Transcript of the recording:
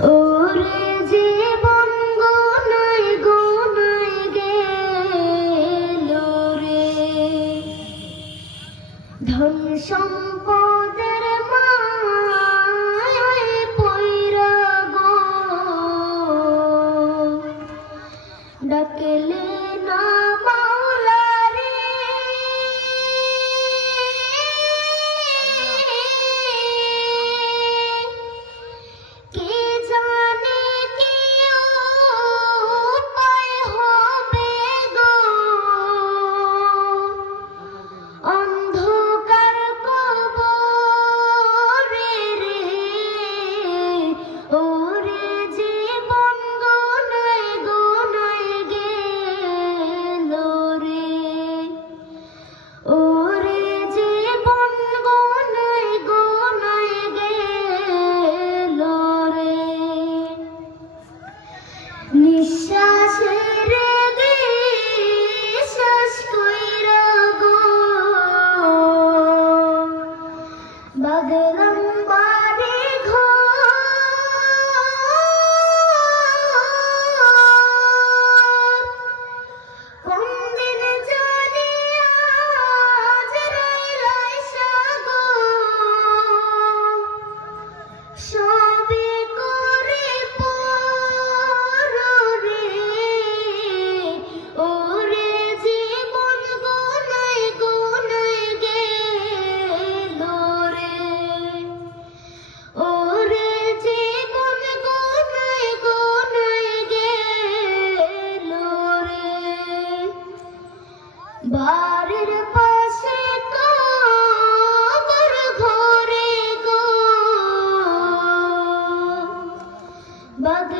ওরে জীবন গোনায় গোনায় গেল রে, ধন সম্পদের মায়ায় পইরা গো, ডাকলে না মাওলা রে, কে জানে কি উপায় হবে গো, অন্ধকার কবরে রে, ওরে জীবন গোনায় গোনায় গেল রে, ওরে জীবন গোনায় গোনায় গেল রে, নিঃশ্বাসের বিশ্বাস কইরা গো, বাদলাম বাড়ি ঘর, কোন দিন জানি আজরাইল আইসা গো, সবে করে পর রে, ওরে জীবন গোনায় গোনায় গেল রে, ওরে জীবন গোনায় গোনায় গেল রে, বাড়ির পাশে কবর ঘরে গো, বাঘ